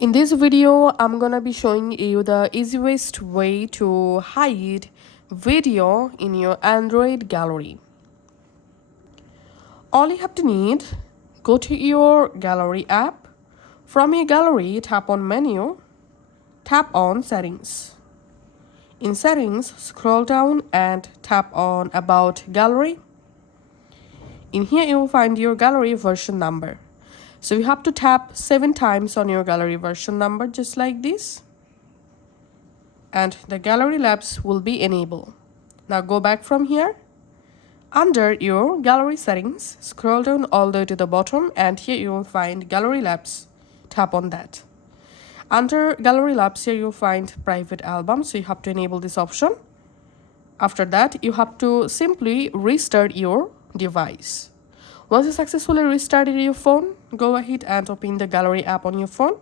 In this video, I'm gonna be showing you the easiest way to hide video in your Android gallery. All you have to need, go to your gallery app. From your gallery, tap on menu, tap on settings. In settings, scroll down and tap on about gallery. In here, you will find your gallery version number. So you have to tap 7 times on your gallery version number just like this. And the gallery labs will be enabled. Now go back from here. Under your gallery settings, scroll down all the way to the bottom and here you will find gallery labs. Tap on that. Under gallery labs here you'll find private album, so you have to enable this option. After that, you have to simply restart your device. Once you successfully restarted your phone, go ahead and open the gallery app on your phone.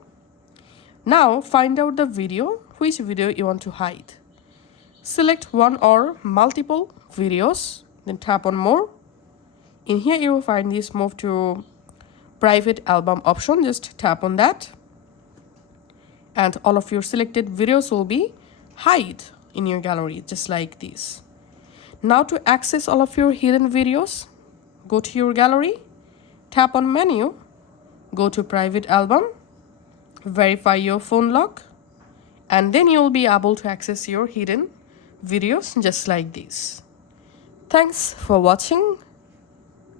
Now find out the video, which video you want to hide. Select one or multiple videos, then tap on more. In here you will find this move to private album option, just tap on that. And all of your selected videos will be hide in your gallery just like this. Now to access all of your hidden videos, go to your gallery, tap on menu, go to private album, verify your phone lock, and then you'll be able to access your hidden videos just like this. Thanks for watching.